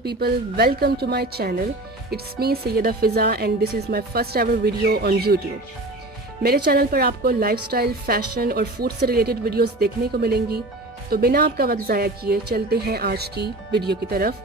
People, welcome to my channel. It's me Sayyida Fiza and this is my first ever video on YouTube. मेरे channel पर आपको lifestyle, fashion और food से related videos देखने को मिलेंगी। तो बिना आपका वक्त ज़ाया किए चलते हैं आज की वीडियो की तरफ,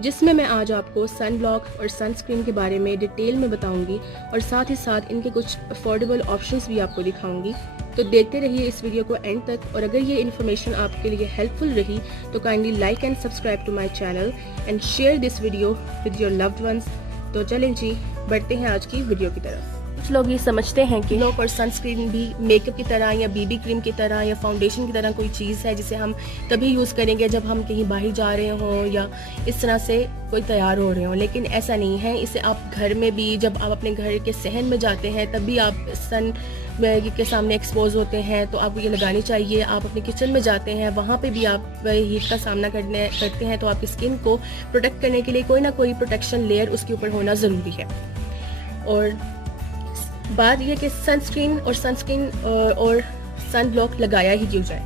जिसमें मैं आज आपको सन ब्लॉक और सनस्क्रीन के बारे में डिटेल में बताऊंगी और साथ ही साथ इनके कुछ अफोर्डेबल ऑप्शंस भी आपको दिखाऊंगी। तो देखते रहिए इस वीडियो को एंड तक, और अगर ये इन्फॉर्मेशन आपके लिए हेल्पफुल रही तो kindly like and subscribe to my channel and share this video with your loved ones. तो चलें जी, बढ़ते हैं आज की वीडियो की तरफ। कुछ लोग ये समझते हैं कि ब्लॉक और सनस्क्रीन भी मेकअप की तरह या बीबी क्रीम की तरह या फाउंडेशन की तरह कोई चीज़ है जिसे हम तभी यूज़ करेंगे जब हम कहीं बाहर जा रहे हों या इस तरह से कोई तैयार हो रहे हों, लेकिन ऐसा नहीं है। इसे आप घर में भी, जब आप अपने घर के सहन में जाते हैं तभी आप सन के सामने एक्सपोज होते हैं, तो आपको ये लगानी चाहिए। आप अपने किचन में जाते हैं, वहाँ पे भी आप हीट का सामना करते हैं, तो आपकी स्किन को प्रोटेक्ट करने के लिए कोई ना कोई प्रोटेक्शन लेयर उसके ऊपर होना ज़रूरी है। और बात यह कि सनस्क्रीन और सन ब्लॉक लगाया ही क्यों जाए।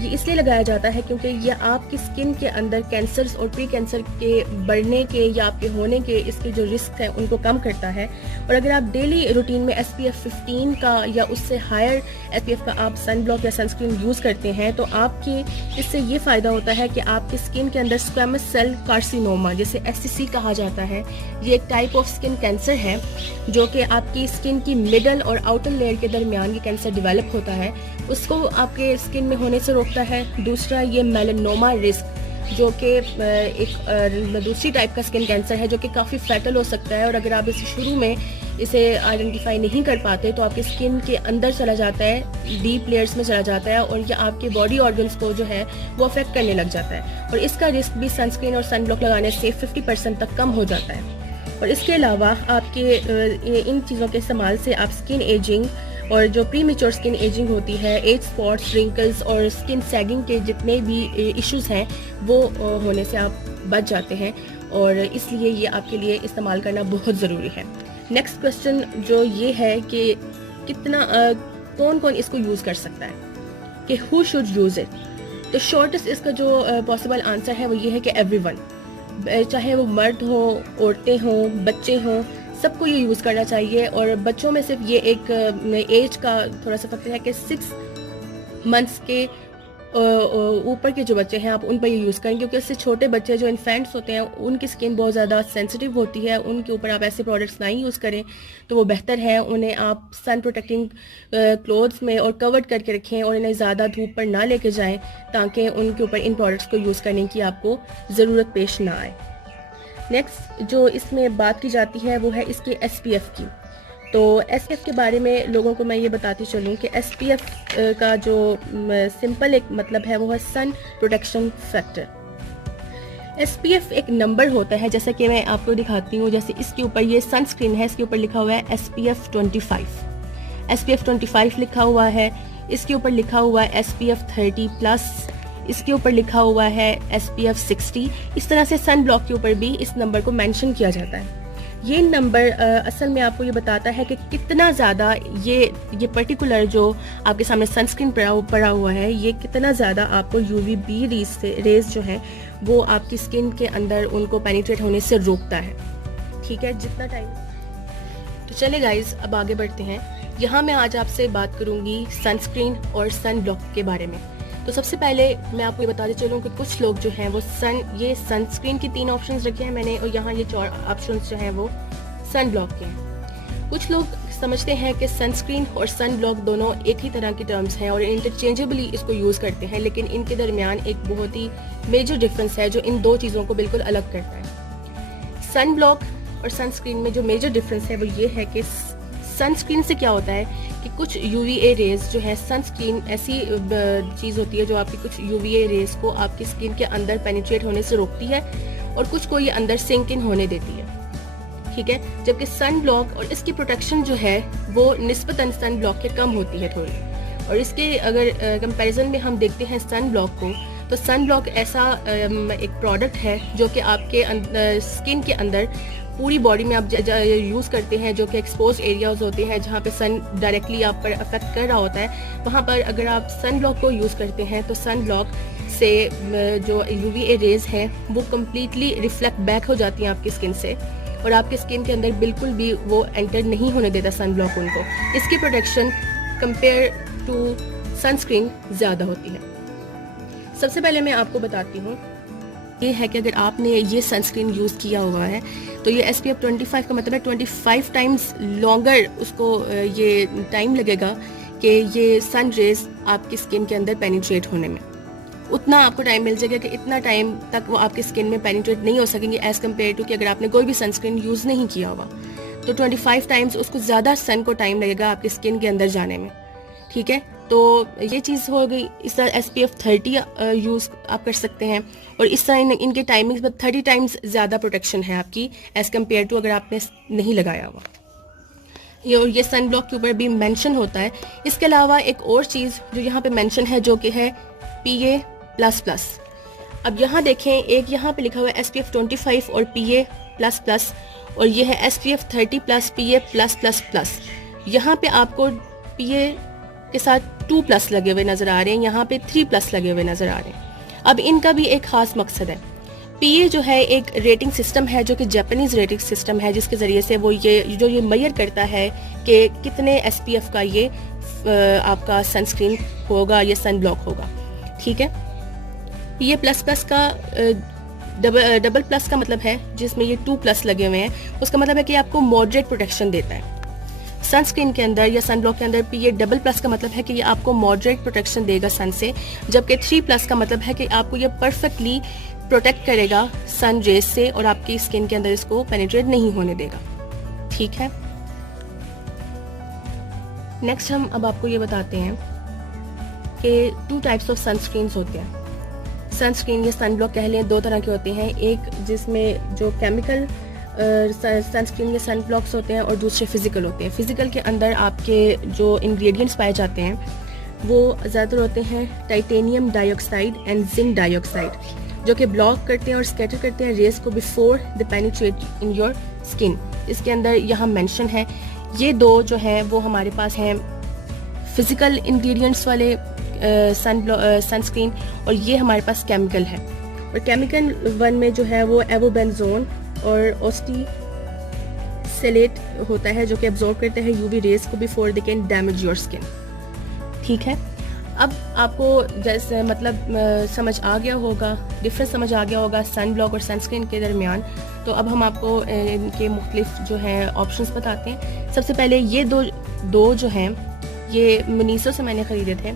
ये इसलिए लगाया जाता है क्योंकि यह आपकी स्किन के अंदर कैंसर्स और प्री कैंसर के बढ़ने के या आपके होने के इसके जो रिस्क हैं उनको कम करता है। और अगर आप डेली रूटीन में SPF 15 का या उससे हायर SPF का आप सन ब्लॉक या सनस्क्रीन यूज़ करते हैं तो आपकी इससे ये फ़ायदा होता है कि आपकी स्किन के अंदर स्क्वैमस सेल कार्सिनोमा, जिसे SCC कहा जाता है, ये एक टाइप ऑफ स्किन कैंसर है जो कि आपकी स्किन की मिडल और आउटर लेयर के दरमियान ये कैंसर डेवलप होता है, उसको आपके स्किन में होने से रोकता है। दूसरा, ये मेलानोमा रिस्क, जो कि एक दूसरी टाइप का स्किन कैंसर है जो कि काफ़ी फैटल हो सकता है, और अगर आप इसे शुरू में इसे आइडेंटिफाई नहीं कर पाते तो आपकी स्किन के अंदर चला जाता है, डीप लेयर्स में चला जाता है, और ये आपके बॉडी ऑर्गन्स को जो है वो अफेक्ट करने लग जाता है। और इसका रिस्क भी सनस्क्रीन और सन ब्लॉक लगाने से 50% तक कम हो जाता है। और इसके अलावा आपके इन चीज़ों के इस्तेमाल से आप स्किन एजिंग और जो प्री मेच्योर स्किन एजिंग होती है, एज स्पॉट्स, रिंकल्स और स्किन सैगिंग के जितने भी इश्यूज हैं वो होने से आप बच जाते हैं, और इसलिए ये आपके लिए इस्तेमाल करना बहुत ज़रूरी है। नेक्स्ट क्वेश्चन जो ये है कि कितना कौन कौन इसको यूज़ कर सकता है, कि हु शुड यूज़ इट। तो शॉर्टेस्ट इसका जो पॉसिबल आंसर है वो ये है कि एवरीवन, चाहे वो मर्द हो, औरतें हों, बच्चे हों, सबको ये यूज़ करना चाहिए। और बच्चों में सिर्फ ये एक एज का थोड़ा सा फर्क है कि 6 मंथ्स के ऊपर के जो बच्चे हैं आप उन पर ये यूज़ करें, क्योंकि उससे छोटे बच्चे जो इन्फेंट्स होते हैं उनकी स्किन बहुत ज़्यादा सेंसिटिव होती है, उनके ऊपर आप ऐसे प्रोडक्ट्स नहीं यूज़ करें तो वो बेहतर है। उन्हें आप सन प्रोटेक्टिंग क्लोथ्स में और कवर्ड करके रखें और इन्हें ज़्यादा धूप पर ना लेके जाएं, ताकि उनके ऊपर इन प्रोडक्ट्स को यूज़ करने की आपको ज़रूरत पेश ना आए। नेक्स्ट जो इसमें बात की जाती है वो है इसके SPF की। तो SPF के बारे में लोगों को मैं ये बताती चलूँ कि SPF का जो सिंपल एक मतलब है वो है सन प्रोटेक्शन फैक्टर। SPF एक नंबर होता है, जैसा कि मैं आपको दिखाती हूँ। जैसे इसके ऊपर ये सनस्क्रीन है, इसके ऊपर लिखा हुआ है SPF 25 लिखा हुआ है। इसके ऊपर लिखा हुआ है SPF 30+, इसके ऊपर लिखा हुआ है SPF 60। इस तरह से सन ब्लॉक के ऊपर भी इस नंबर को मेंशन किया जाता है। ये नंबर असल में आपको ये बताता है कि कितना ज़्यादा ये पर्टिकुलर जो आपके सामने सनस्क्रीन पड़ा हुआ है, ये कितना ज़्यादा आपको UVB रेज जो है वो आपकी स्किन के अंदर उनको पेनिट्रेट होने से रोकता है। ठीक है, जितना टाइम। तो चले गाइज, अब आगे बढ़ते हैं। यहाँ मैं आज आपसे बात करूँगी सनस्क्रीन और सन ब्लॉक के बारे में। तो सबसे पहले मैं आपको ये बताते चलूँ कि कुछ लोग जो हैं वो ये सनस्क्रीन की 3 ऑप्शंस रखे हैं मैंने, और यहाँ ये 4 ऑप्शंस जो हैं वो सन ब्लॉक के हैं। कुछ लोग समझते हैं कि सनस्क्रीन और सन ब्लॉक दोनों एक ही तरह की टर्म्स हैं और इंटरचेंजेबली इसको यूज़ करते हैं, लेकिन इनके दरमियान एक बहुत ही मेजर डिफरेंस है जो इन दो चीज़ों को बिल्कुल अलग करता है। सन ब्लॉक और सनस्क्रीन में जो मेजर डिफरेंस है वो ये है कि सनस्क्रीन से क्या होता है कि कुछ UVA रेज जो है, सनस्क्रीन ऐसी चीज़ होती है जो आपकी कुछ UVA रेज को आपकी स्किन के अंदर पेनिट्रेट होने से रोकती है और कुछ को ये अंदर सिंक इन होने देती है। ठीक है, जबकि सन ब्लॉक और इसकी प्रोटेक्शन जो है वो निस्बतन सन ब्लॉक के कम होती है थोड़ी। और इसके अगर कंपैरिजन में हम देखते हैं सन ब्लॉक को, तो सन ब्लॉक ऐसा एक प्रोडक्ट है जो कि आपके स्किन के अंदर पूरी बॉडी में आप यूज़ करते हैं, जो कि एक्सपोज एरियाज होते हैं जहाँ पे सन डायरेक्टली आप पर अफेक्ट कर रहा होता है। वहाँ पर अगर आप सन ब्लॉक को यूज़ करते हैं तो सन ब्लॉक से जो UVA रेज हैं वो कम्प्लीटली रिफ्लेक्ट बैक हो जाती हैं आपकी स्किन से, और आपकी स्किन के अंदर बिल्कुल भी वो एंटर नहीं होने देता सन ब्लॉक उनको। इसकी प्रोटेक्शन कंपेयर टू सनस्क्रीन ज़्यादा होती है। सबसे पहले मैं आपको बताती हूँ ये है कि अगर आपने ये सनस्क्रीन यूज़ किया हुआ है तो ये SPF 25 का मतलब है 25 टाइम्स लॉन्गर उसको ये टाइम लगेगा कि ये सन रेज आपकी स्किन के अंदर पेनिट्रेट होने में। उतना आपको टाइम मिल जाएगा कि इतना टाइम तक वो आपकी स्किन में पेनिट्रेट नहीं हो सकेंगे एज़ कम्पेयर टू कि अगर आपने कोई भी सनस्क्रीन यूज़ नहीं किया हुआ तो 25 टाइम्स उसको ज़्यादा सन को टाइम लगेगा आपकी स्किन के अंदर जाने में। ठीक है, तो ये चीज़ हो गई। इस तरह SPF 30 यूज़ आप कर सकते हैं, और इस तरह इनके टाइमिंग्स में 30 टाइम्स ज़्यादा प्रोटेक्शन है आपकी एज़ कम्पेयर टू अगर आपने नहीं लगाया हुआ ये। और ये सन ब्लॉक के ऊपर भी मेंशन होता है। इसके अलावा एक और चीज़ जो यहाँ पे मेंशन है जो कि है PA++। अब यहाँ देखें, एक यहाँ पे लिखा हुआ है SPF 25 और PA++, और ये है SPF 30+ PA+++। यहाँ पे आपको PA के साथ 2+ लगे हुए नज़र आ रहे हैं, यहाँ पे 3+ लगे हुए नज़र आ रहे हैं। अब इनका भी एक ख़ास मकसद है। PA जो है एक रेटिंग सिस्टम है जो कि जापानीज़ रेटिंग सिस्टम है, जिसके ज़रिए से वो ये मेजर करता है कि कितने SPF का ये आपका सनस्क्रीन होगा, ये सन ब्लॉक होगा। ठीक है, PA++ का डबल प्लस का मतलब है जिसमें ये 2+ लगे हुए हैं, उसका मतलब है कि आपको मॉडरेट प्रोटेक्शन देता है सनस्क्रीन के अंदर या सन ब्लॉक के अंदर। PA++ का मतलब है कि ये आपको मॉडरेट प्रोटेक्शन देगा सन से, जबकि 3+ का मतलब है कि आपको ये परफेक्टली प्रोटेक्ट करेगा सन रेज से और आपकी स्किन के अंदर इसको पेनिट्रेट नहीं होने देगा। ठीक है, नेक्स्ट हम अब आपको ये बताते हैं कि 2 टाइप्स ऑफ सनस्क्रीन्स होते हैं। सनस्क्रीन या सन ब्लॉक कह लें, 2 तरह के होते हैं, एक जिसमें जो केमिकल सनस्क्रीन के सन ब्लॉक्स होते हैं और दूसरे फिजिकल होते हैं। फिजिकल के अंदर आपके जो इंग्रेडिएंट्स पाए जाते हैं वो ज़्यादातर होते हैं titanium dioxide and zinc dioxide, जो कि ब्लॉक करते हैं और स्कैटर करते हैं रेस को before the penetrate in your skin. इसके अंदर यहाँ मेंशन है। ये 2 जो है वो हमारे पास हैं फिजिकल इंग्रेडिएंट्स वाले सनस्क्रीन, और ये हमारे पास केमिकल है। और केमिकल 1 में जो है वो एवोबेंजोन और ऑस्टिसैलेट होता है, जो कि एब्जॉर्ब करते हैं UV रेज को before they can damage your skin. ठीक है, अब आपको जैसे मतलब समझ आ गया होगा, डिफरेंस समझ आ गया होगा सन ब्लॉक और सनस्क्रीन के दरमियान। तो अब हम आपको इनके मुख्तलिफ जो है ऑप्शंस बताते हैं। सबसे पहले ये दो जो हैं ये मनीसो से मैंने ख़रीदे थे,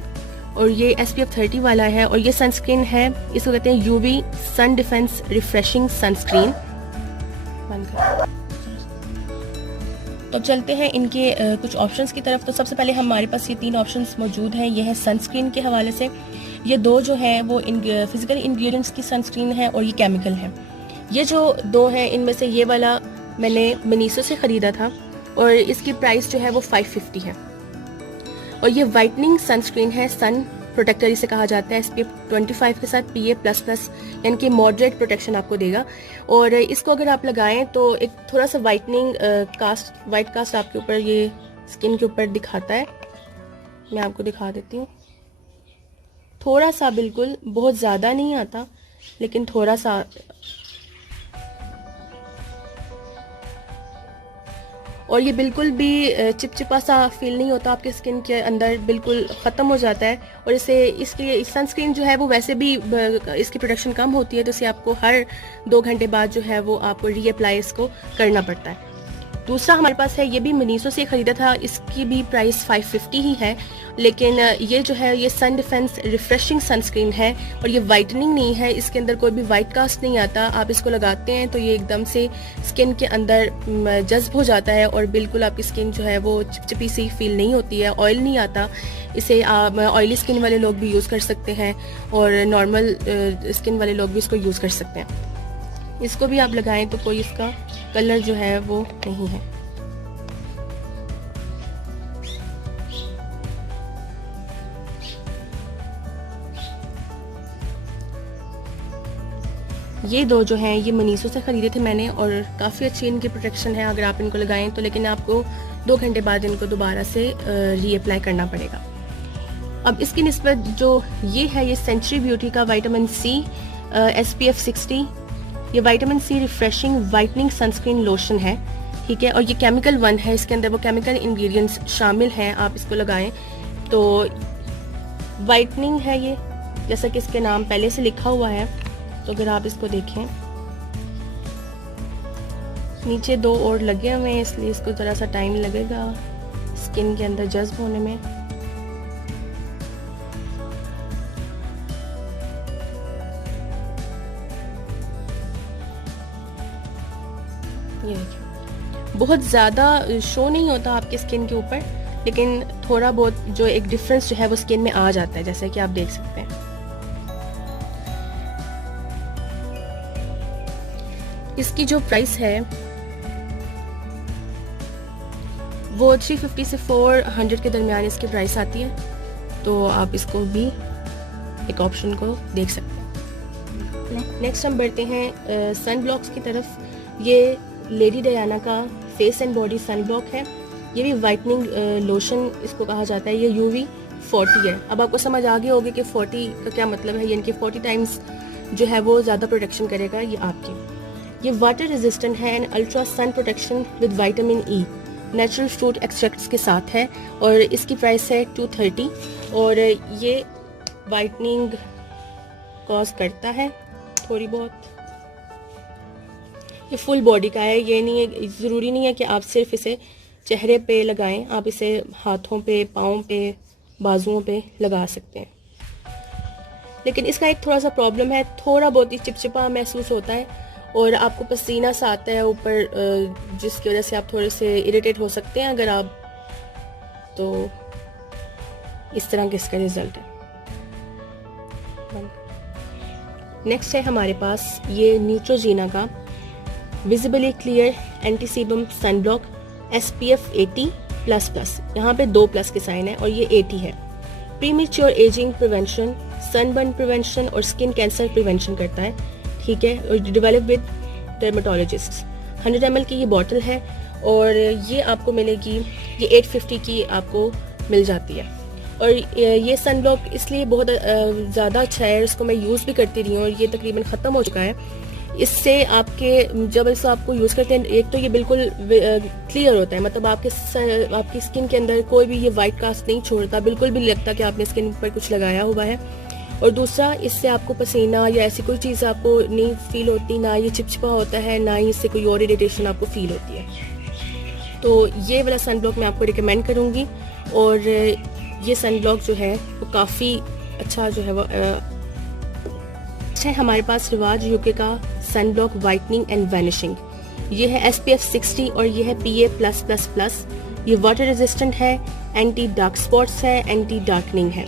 और ये SPF 30 वाला है, और ये सनस्क्रीन है, इसको कहते हैं UV सन डिफेंस रिफ्रेशिंग सनस्क्रीन। तो चलते हैं इनके कुछ ऑप्शंस की तरफ। तो सबसे पहले हमारे पास ये 3 ऑप्शंस मौजूद हैं। ये है सनस्क्रीन के हवाले से, ये 2 जो हैं वो फिजिकल इंग्रेडिएंट्स की सनस्क्रीन है और ये केमिकल है। ये जो 2 हैं इनमें से ये वाला मैंने मनीसो से ख़रीदा था और इसकी प्राइस जो है वो 550 है। और ये वाइटनिंग सनस्क्रीन है, सन प्रोटेक्टर इसे कहा जाता है। SPF 25 के साथ PA++ यानी कि मॉडरेट प्रोटेक्शन आपको देगा, और इसको अगर आप लगाएं तो एक थोड़ा सा वाइटनिंग वाइट कास्ट आपके ऊपर ये स्किन के ऊपर दिखाता है। मैं आपको दिखा देती हूँ, थोड़ा सा, बिल्कुल बहुत ज़्यादा नहीं आता लेकिन थोड़ा सा। और ये बिल्कुल भी चिपचिपा सा फील नहीं होता आपके स्किन के अंदर, बिल्कुल ख़त्म हो जाता है। और इसके सनस्क्रीन जो है वो वैसे भी इसकी प्रोटेक्शन कम होती है, तो इसे आपको हर 2 घंटे बाद जो है वो आपको रीअप्लाई इसको करना पड़ता है। दूसरा हमारे पास है, ये भी मनीसो से ख़रीदा था, इसकी भी प्राइस 550 ही है, लेकिन ये जो है ये सन डिफेंस रिफ्रेशिंग सनस्क्रीन है और ये वाइटनिंग नहीं है, इसके अंदर कोई भी वाइट कास्ट नहीं आता। आप इसको लगाते हैं तो ये एकदम से स्किन के अंदर जज्ब हो जाता है और बिल्कुल आपकी स्किन जो है वो चिपचिपी सी फील नहीं होती है, ऑयल नहीं आता। इसे ऑयली स्किन वाले लोग भी यूज़ कर सकते हैं और नॉर्मल स्किन वाले लोग भी इसको यूज़ कर सकते हैं। इसको भी आप लगाएं तो कोई इसका कलर जो है वो नहीं है। ये 2 जो हैं ये मनीसो से ख़रीदे थे मैंने, और काफ़ी अच्छी इनकी प्रोटेक्शन है अगर आप इनको लगाएं तो, लेकिन आपको 2 घंटे बाद इनको दोबारा से रीअप्लाई करना पड़ेगा। अब इसकी निस्बत जो ये है, ये सेंचुरी ब्यूटी का विटामिन सी SPF 60, ये vitamin C refreshing whitening sunscreen lotion है, ठीक है। और ये केमिकल वन है, इसके अंदर वो केमिकल इंग्रेडिएंट्स शामिल हैं। आप इसको लगाएं तो वाइटनिंग है ये, जैसा कि इसके नाम पहले से लिखा हुआ है। तो अगर आप इसको देखें, नीचे 2 और लगे हुए हैं, इसलिए इसको ज़रा सा टाइम लगेगा स्किन के अंदर जज्ब होने में। ये देखिए, बहुत ज़्यादा शो नहीं होता आपके स्किन के ऊपर, लेकिन थोड़ा बहुत जो एक डिफरेंस जो है वो स्किन में आ जाता है, जैसे कि आप देख सकते हैं। इसकी जो प्राइस है वो 350 से 400 के दरमियान इसकी प्राइस आती है, तो आप इसको भी एक ऑप्शन को देख सकते हैं। नेक्स्ट हम बढ़ते हैं सन ब्लॉक्स की तरफ। ये लेडी डायना का face and body sun block है। ये भी वाइटनिंग लोशन इसको कहा जाता है। ये UV 40 है। अब आपको समझ आ गया होगा कि 40 का क्या मतलब है, यानी कि 40 टाइम्स जो है वो ज़्यादा प्रोटेक्शन करेगा ये आपकी। ये वाटर रेजिस्टेंट है and ultra sun protection with vitamin E natural fruit extracts के साथ है, और इसकी प्राइस है 230। और ये वाइटनिंग कॉज करता है थोड़ी बहुत। ये फुल बॉडी का है, ये नहीं है, ज़रूरी नहीं है कि आप सिर्फ इसे चेहरे पे लगाएं, आप इसे हाथों पे, पाँव पे, बाजुओं पे लगा सकते हैं। लेकिन इसका एक थोड़ा सा प्रॉब्लम है, थोड़ा बहुत ही चिपचिपा महसूस होता है और आपको पसीना सा आता है ऊपर, जिसकी वजह से आप थोड़े से इरिटेट हो सकते हैं अगर आप, तो इस तरह के इसका रिजल्ट है। नेक्स्ट है हमारे पास ये न्यूट्रोजीना का visibly clear anti sebum sun block SPF 80++। यहाँ पे 2+ के साइन है और ये 80 है। Premature ageing prevention, sunburn prevention और स्किन कैंसर प्रिवेंशन करता है, ठीक है। और डेवलप विद डर्मेटोलॉजिस्ट। 100 ml की ये बॉटल है और ये आपको मिलेगी, ये 850 की आपको मिल जाती है। और ये सन ब्लॉक इसलिए बहुत ज़्यादा अच्छा है, इसको मैं यूज़ भी करती रही हूँ और ये तकरीबन ख़त्म हो चुका है। इससे आपके जब इसको आपको यूज़ करते हैं, एक तो ये बिल्कुल क्लियर होता है, मतलब आपकी स्किन के अंदर कोई भी ये वाइट कास्ट नहीं छोड़ता, बिल्कुल भी लगता कि आपने स्किन पर कुछ लगाया हुआ है। और दूसरा, इससे आपको पसीना या ऐसी कोई चीज़ आपको नहीं फील होती, ना ये चिपचिपा होता है, ना ही इससे कोई और इरिटेशन आपको फील होती है। तो ये वाला सन ब्लॉक मैं आपको रिकमेंड करूँगी। और ये सन ब्लॉक जो है वो काफ़ी अच्छा जो है वो है। हमारे पास रिवाज UK का sun block whitening and vanishing, ये है SPF 60 और ये है PA+++। ये वाटर रेजिस्टेंट है, एंटी डार्क स्पॉट्स है, एंटी डार्कनिंग है।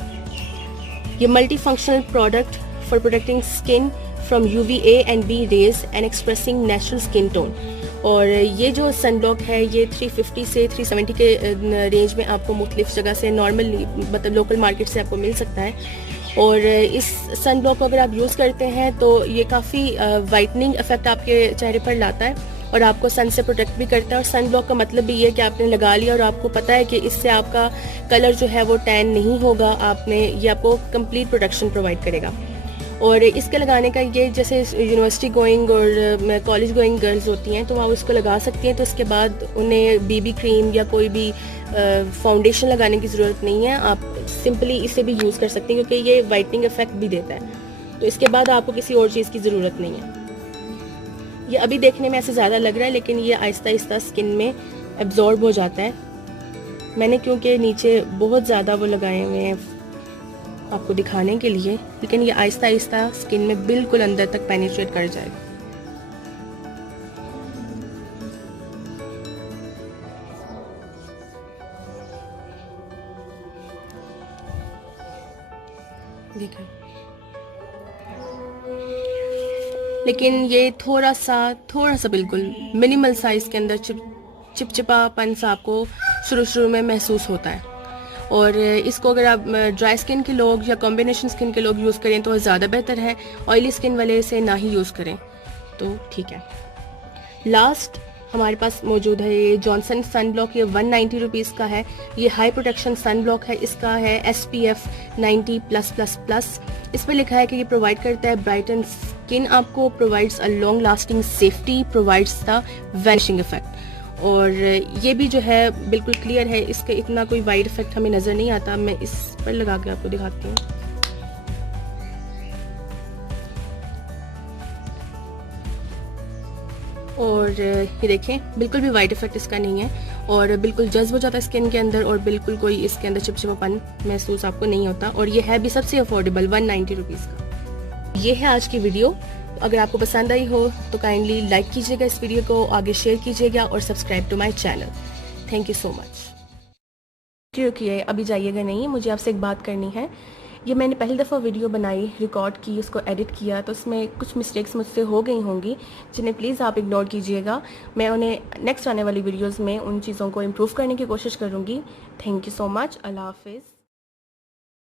ये multi functional product for protecting skin from UVA and B rays and expressing natural skin tone. और ये जो सन ब्लॉक है ये 350 से 370 के रेंज में आपको मुख्तलिफ जगह से, नॉर्मल मतलब लोकल मार्केट से आपको मिल सकता है। और इस सन ब्लॉक को अगर आप यूज़ करते हैं तो ये काफ़ी वाइटनिंग इफेक्ट आपके चेहरे पर लाता है और आपको सन से प्रोटेक्ट भी करता है। और सन ब्लॉक का मतलब भी ये है कि आपने लगा लिया और आपको पता है कि इससे आपका कलर जो है वो टैन नहीं होगा, ये आपको कंप्लीट प्रोटेक्शन प्रोवाइड करेगा। और इसके लगाने का ये, जैसे यूनिवर्सिटी गोइंग और कॉलेज गोइंग गर्ल्स होती हैं तो आप इसको लगा सकती हैं, तो इसके बाद उन्हें BB क्रीम या कोई भी फाउंडेशन लगाने की ज़रूरत नहीं है, आप सिंपली इसे भी यूज़ कर सकते हैं क्योंकि ये वाइटनिंग इफेक्ट भी देता है। तो इसके बाद आपको किसी और चीज़ की ज़रूरत नहीं है। ये अभी देखने में ऐसे ज़्यादा लग रहा है लेकिन ये आहिस्ता आहिस्ता स्किन में एब्जॉर्ब हो जाता है। मैंने क्योंकि नीचे बहुत ज़्यादा वो लगाए हुए हैं आपको दिखाने के लिए, लेकिन ये आहिस्ता आहिस्ता स्किन में बिल्कुल अंदर तक पेनिट्रेट कर जाएगा। देखा, लेकिन ये थोड़ा सा बिल्कुल मिनिमल साइज के अंदर चिपचिपापन सा आपको शुरू में महसूस होता है। और इसको अगर आप ड्राई स्किन के लोग या कॉम्बिनेशन स्किन के लोग यूज़ करें तो ज़्यादा बेहतर है, ऑयली स्किन वाले से ना ही यूज़ करें तो ठीक है। लास्ट हमारे पास मौजूद है ये जॉनसन सन ब्लॉक, ये 190 रुपीज़ का है। ये हाई प्रोटेक्शन सन ब्लॉक है, इसका है SPF 90+++। इसमें लिखा है कि ये प्रोवाइड करता है ब्राइटन स्किन, आपको provides a long lasting safety, provides the vanishing effect. और ये भी जो है बिल्कुल क्लियर है, इसके इतना कोई वाइड इफेक्ट हमें नज़र नहीं आता। मैं इस पर लगा के आपको दिखाती हूँ। और ये देखें, बिल्कुल भी वाइड इफेक्ट इसका नहीं है और बिल्कुल जज्ब हो जाता है स्किन के अंदर और बिल्कुल कोई इसके अंदर चिपचिपापन महसूस आपको नहीं होता। और ये है भी सबसे अफोर्डेबल 190 रुपीज़ का। ये है आज की वीडियो। अगर आपको पसंद आई हो तो काइंडली लाइक कीजिएगा इस वीडियो को, आगे शेयर कीजिएगा और subscribe to my channel. Thank you so much. रुकिए, अभी जाइएगा नहीं, मुझे आपसे एक बात करनी है। ये मैंने पहली दफ़ा वीडियो बनाई, रिकॉर्ड की, उसको एडिट किया, तो उसमें कुछ मिस्टेक्स मुझसे हो गई होंगी जिन्हें प्लीज़ आप इग्नोर कीजिएगा। मैं उन्हें नेक्स्ट आने वाली वीडियोस में उन चीज़ों को इम्प्रूव करने की कोशिश करूँगी। Thank you so much. अल्लाह हाफिज़।